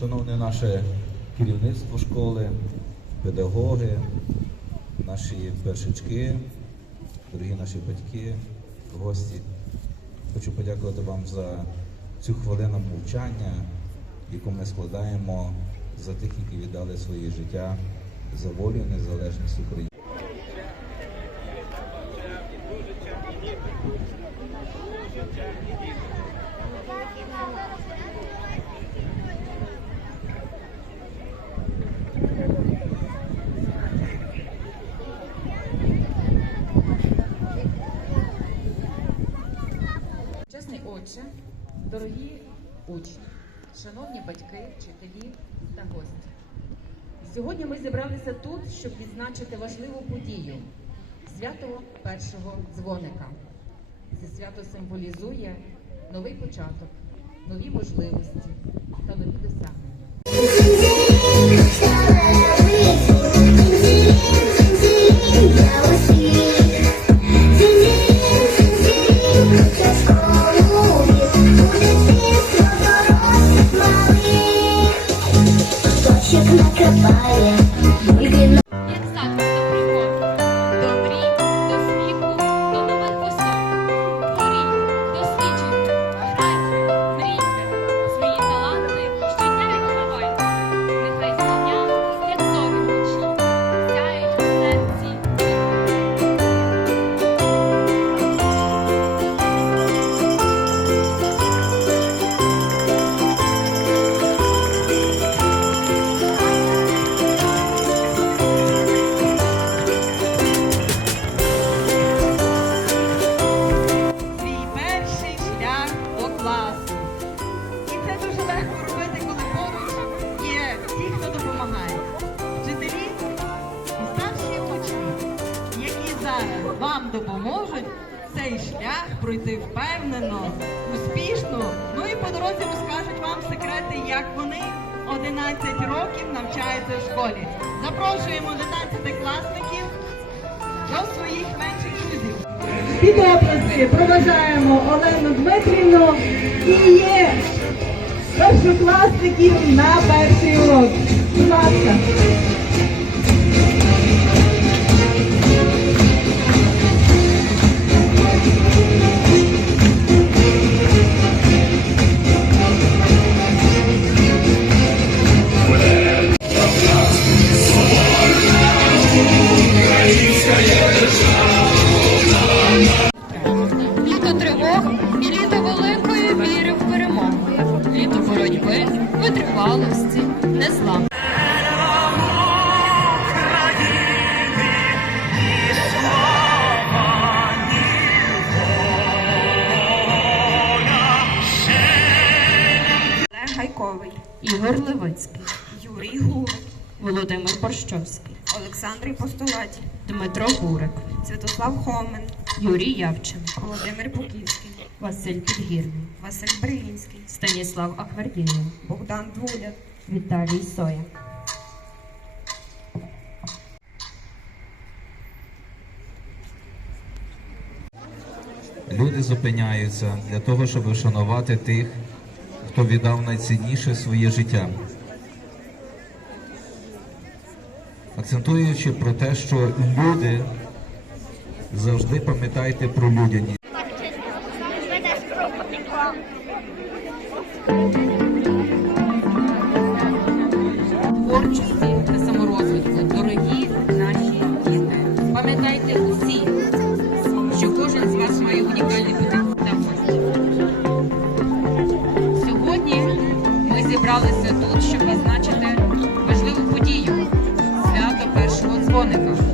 Шановне наше керівництво школи, педагоги, наші першачки, дорогі наші батьки, гості. Хочу подякувати вам за цю хвилину мовчання, яку ми складаємо за тих, які віддали своє життя за волю і незалежність України. Отче, дорогі учні, шановні батьки, вчителі та гості. Сьогодні ми зібралися тут, щоб відзначити важливу подію свято першого дзвоника. Це свято символізує новий початок, нові можливості та нові fire. We'll get які вам допоможуть цей шлях пройти впевнено, успішно. Ну і по дорозі розкажуть вам секрети, як вони 11 років навчаються в школі. Запрошуємо 11 класників до своїх менших друзів. Під оплески проважаємо Олену Дмитрівну і є першокласників на перший урок. Будь ласка. Олег Гайковий, Ігор Левицький, Юрій Гулик, Володимир Борщовський, Олександр Постолаті, Дмитро Бурик, Святослав Хомен, Юрій Явченко, Володимир Буківський, Василь Підгірний, Василь Брилінський, Станіслав Аквардієв, Богдан Двуляк, Віталій Соя. Люди зупиняються для того, щоб вшанувати тих, хто віддав найцінніше своє життя. Акцентуючи про те, що люди завжди пам'ятайте про людяність. Ми